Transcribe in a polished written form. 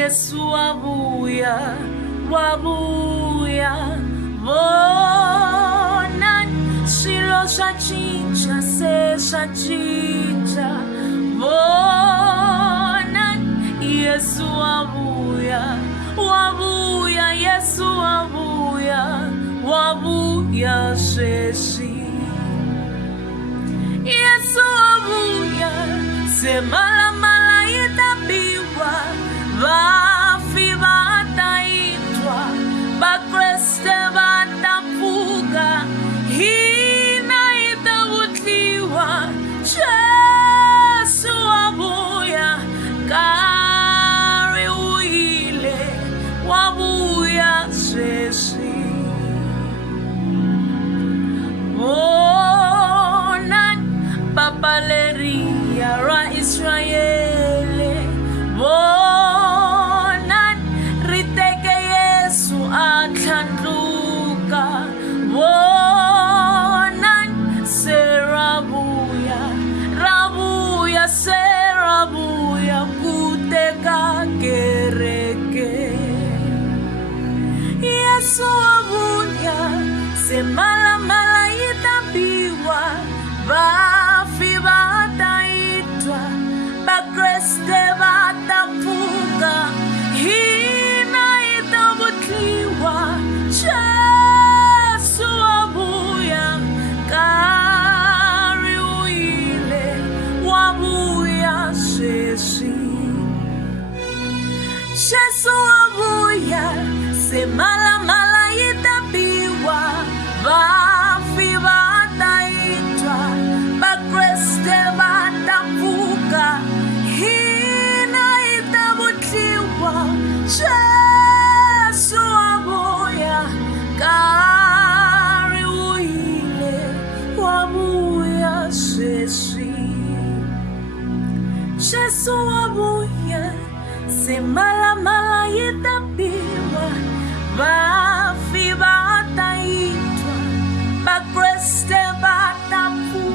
Yesu wabuya, wabuya, bona shilo shachinja, se shachinja, bona Yesu wabuya, wabuya, Yesu wabuya, wabuya sheshi. Yesu wabuya, se mala mala itabiwa, vafi vataitwa, bakreste vatafuga, hina itavutliwa, Yesu wabuya, kari uile, wabuya sheshi. Papaleria ra Israele, bonan riteke Yesu atlanduka, bonan serabuya, rabuya serabuya kuteka kereke. Yesu abuya se mala mala itabiwa, vafi vataitwa, bakreste vatafuga, hina itavutliwa, Yesu wabuya, kari uile, wabuya sheshi. Yesu wabuya, se mala mala itabiwa, vafi vataitwa, bakreste vatafuga, hina itavutliwa, Yesu wabuya, kari uile, wabuya sheshi. Yesu wabuya, se mala mala itabiwa, vafi vataitwa, bakreste vatafuga,